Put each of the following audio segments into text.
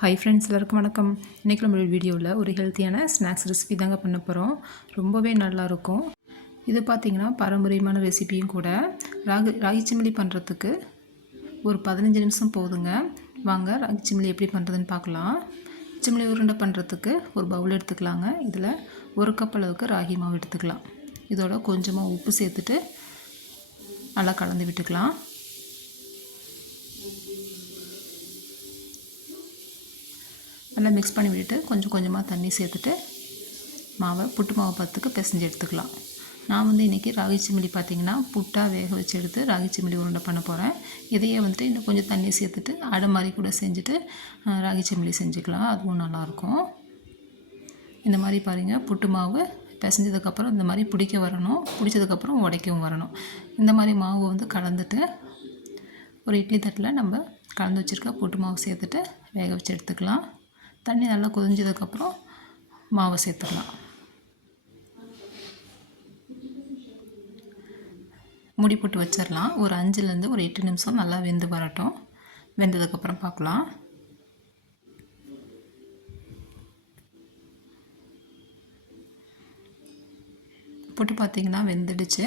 Hi friends எல்லாருக்கும் வணக்கம். இன்றைக்கி நம்மளோட வீடியோவில் ஒரு ஹெல்த்தியான ஸ்நாக்ஸ் ரெசிபி தாங்க பண்ண போகிறோம் ரொம்பவே நல்லாயிருக்கும் இது பார்த்திங்கன்னா பாரம்பரியமான ரெசிபியும் கூட. ராகு ராகி சிமிலி பண்ணுறதுக்கு ஒரு பதினஞ்சு நிமிஷம் போதுங்க. வாங்க ராகி சிமிலி எப்படி பண்ணுறதுன்னு பார்க்கலாம் சிமிலி உருண்டை பண்ணுறதுக்கு ஒரு பவுல் எடுத்துக்கலாங்க. இதில் ஒரு கப் அளவுக்கு ராகி மாவு எடுத்துக்கலாம். இதோட கொஞ்சமாக உப்பு சேர்த்துட்டு நல்லா கலந்து விட்டுக்கலாம். நல்லா மிக்ஸ் பண்ணி விட்டுட்டு கொஞ்சம் கொஞ்சமாக தண்ணி சேர்த்துட்டு மாவை புட்டு மாவு பத்துக்கு பிசைஞ்சு எடுத்துக்கலாம். நான் வந்து இன்றைக்கி ராகி சிமிலி பார்த்திங்கன்னா புட்டாக வேக வச்சு எடுத்து ராகி சிமிலி உருண்டை பண்ண போகிறேன் இதையே வந்துட்டு இன்னும் கொஞ்சம் தண்ணி சேர்த்துட்டு அடை மாதிரி கூட செஞ்சுட்டு ராகி சிமிலி செஞ்சுக்கலாம். அதுவும் நல்லாயிருக்கும் இந்த மாதிரி பாருங்கள் புட்டு மாவு பிசைஞ்சதுக்கப்புறம் இந்த மாதிரி பிடிக்க வரணும். பிடிச்சதுக்கப்புறம் உடைக்கவும் வரணும். இந்த மாதிரி மாவு வந்து கலந்துட்டு ஒரு இட்லி தட்டில் நம்ம கலந்து வச்சுருக்க புட்டு மாவு சேர்த்துட்டு வேக வச்சு எடுத்துக்கலாம். தண்ணி நல்லா கொதிஞ்சதுக்கப்புறம் மாவை சேர்த்துக்கலாம். முடி போட்டு வச்சிடலாம். ஒரு அஞ்சுலேருந்து ஒரு எட்டு நிமிஷம் நல்லா வெந்து வரட்டும். வெந்ததுக்கப்புறம் பார்க்கலாம். புட்டு பார்த்திங்கன்னா வெந்துடுச்சு.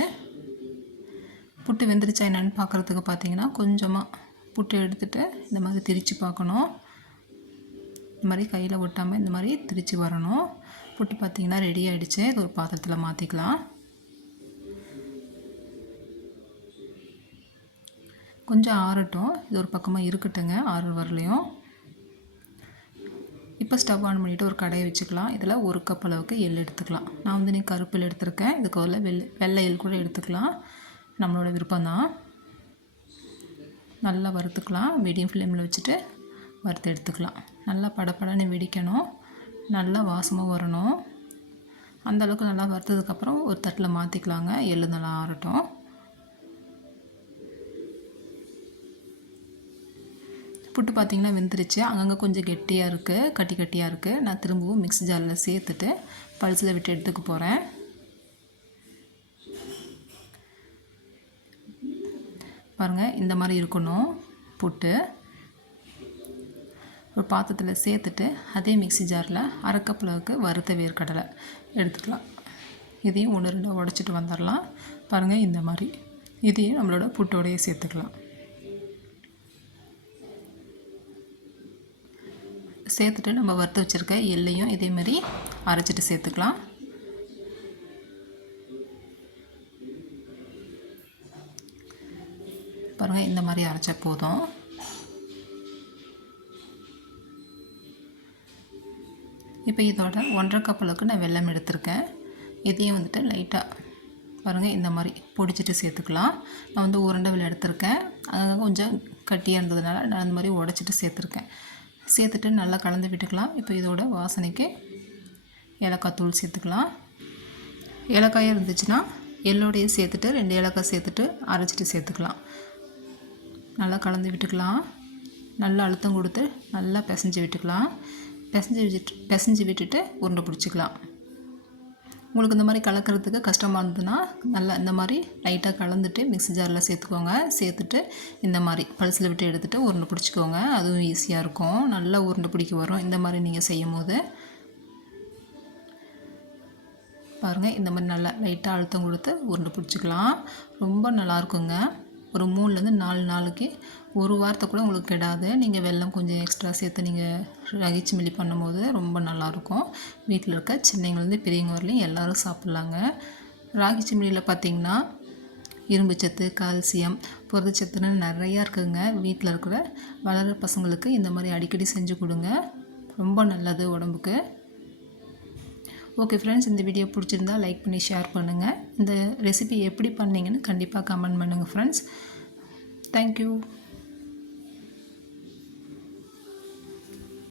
புட்டு வெந்துடுச்சா என்னென்னு பார்க்குறதுக்கு பார்த்திங்கன்னா கொஞ்சமாக புட்டு எடுத்துகிட்டு இந்த மாதிரி திரித்து பார்க்கணும். இந்த மாதிரி கையில் ஒட்டாமல் இந்த மாதிரி திரிச்சு வரணும். புட்டு பார்த்திங்கன்னா ரெடி ஆகிடுச்சு இது ஒரு பாத்திரத்தில் மாற்றிக்கலாம் கொஞ்சம் ஆறட்டும். இது ஒரு பக்கமாக இருக்கட்டுங்க. ஆறு வரலையும். இப்போ ஸ்டவ் ஆன் பண்ணிவிட்டு ஒரு கடையை வச்சுக்கலாம். இதில் ஒரு கப் அளவுக்கு எள் எடுத்துக்கலாம். நான் வந்து நீ கருப்பில் எடுத்திருக்கேன். இதுக்கு ஒரு வெள்ளை வெள்ளை எள் கூட எடுத்துக்கலாம். நம்மளோட விருப்பம்தான். நல்லா வறுத்துக்கலாம். மீடியம் ஃப்ளேமில் வச்சுட்டு வறுத்து எடுத்துக்கலாம். நல்லா படப்படன்னு வெடிக்கணும். நல்லா வாசமாக வரணும். அந்தளவுக்கு நல்லா வறுத்ததுக்கப்புறம் ஒரு தட்டில் மாற்றிக்கலாங்க எள்ளு நல்லா ஆறட்டும். புட்டு பார்த்திங்கன்னா வெந்துருச்சு. அங்கங்கே கொஞ்சம் கெட்டியாக இருக்குது கட்டி கட்டியாக இருக்குது நான் திரும்பவும் மிக்ஸ் ஜாரில் சேர்த்துட்டு பல்சில் விட்டு எடுத்துக்க போகிறேன் பாருங்கள் இந்த மாதிரி இருக்கணும் புட்டு. ஒரு பாத்திரத்தில் சேர்த்துட்டு அதே மிக்சி ஜாரில் அரைக்கப் அளவுக்கு வறுத்த வேர்க்கடலை எடுத்துக்கலாம். இதையும் ஒன்று ரெண்டு உடச்சிட்டு வந்துடலாம். பாருங்கள் இந்த மாதிரி. இதையும் நம்மளோட புட்டோடையே சேர்த்துக்கலாம். சேர்த்துட்டு நம்ம வறுத்து வச்சுருக்க எல்லையும் இதேமாரி அரைச்சிட்டு சேர்த்துக்கலாம். பாருங்கள் இந்த மாதிரி அரைச்சா போதும். இப்போ இதோட ஒன்றரை கப் அளவுக்கு நான் வெல்லம் எடுத்திருக்கேன். இதையும் வந்துட்டு லைட்டாக பாருங்கள் இந்த மாதிரி பொடிச்சிட்டு சேர்த்துக்கலாம். நான் வந்து உருண்டை வெள்ளம் எடுத்திருக்கேன். அது கொஞ்சம் கட்டியாக இருந்ததுனால நான் அந்த மாதிரி உடச்சிட்டு சேர்த்துருக்கேன். சேர்த்துட்டு நல்லா கலந்து விட்டுக்கலாம். இப்போ இதோட வாசனைக்கு ஏலக்காய் தூள் சேர்த்துக்கலாம். ஏலக்காயாக இருந்துச்சுன்னா எள்ளோடையும் சேர்த்துட்டு ரெண்டு ஏலக்காய் சேர்த்துட்டு அரைச்சிட்டு சேர்த்துக்கலாம். நல்லா கலந்து விட்டுக்கலாம். நல்லா அழுத்தம் கொடுத்து நல்லா பிசைஞ்சு விட்டுக்கலாம். பிசைஞ்சு விட்டு பிசைஞ்சு விட்டுட்டு உருண்டை பிடிச்சிக்கலாம். உங்களுக்கு இந்த மாதிரி கலக்கிறதுக்கு கஷ்டமாக இருந்ததுன்னா நல்லா இந்த மாதிரி லைட்டாக கலந்துட்டு மிக்ஸி ஜாரில் சேர்த்துக்கோங்க. சேர்த்துட்டு இந்த மாதிரி பல்சில் விட்டு எடுத்துகிட்டு உருண்டை பிடிச்சிக்கோங்க. அதுவும் ஈஸியாக இருக்கும். நல்லா உருண்டை பிடிக்க வரும். இந்த மாதிரி நீங்கள் செய்யும் போது பாருங்கள் இந்த மாதிரி நல்லா லைட்டாக அழுத்தம் கொடுத்து உருண்டை பிடிச்சிக்கலாம். ரொம்ப நல்லாயிருக்குங்க ஒரு மூணுலேருந்து நாலு நாளைக்கு ஒரு வாரத்தை கூட உங்களுக்கு கெடாது. நீங்கள் வெள்ளம் கொஞ்சம் எக்ஸ்ட்ரா சேர்த்து நீங்கள் ரகிச்சு மில்லி பண்ணும்போது ரொம்ப நல்லாயிருக்கும் வீட்டில் இருக்க சின்னங்கள்லேருந்து பெரியவங்க வரலையும் எல்லோரும் சாப்பிட்லாங்க. ராகி சிம்மிலியில் பார்த்திங்கன்னா இரும்பு சத்து கால்சியம் புரதச்சத்துன்னு நிறையா இருக்குதுங்க வீட்டில் இருக்கிற வளர பசங்களுக்கு இந்த மாதிரி அடிக்கடி செஞ்சு கொடுங்க. ரொம்ப நல்லது உடம்புக்கு. ஓகே ஃப்ரெண்ட்ஸ் இந்த வீடியோ பிடிச்சிருந்தா லைக் பண்ணி ஷேர் பண்ணுங்கள் இந்த ரெசிபி எப்படி பண்ணீங்கன்னு கண்டிப்பாக கமெண்ட் பண்ணுங்கள் ஃப்ரெண்ட்ஸ் தேங்க்யூ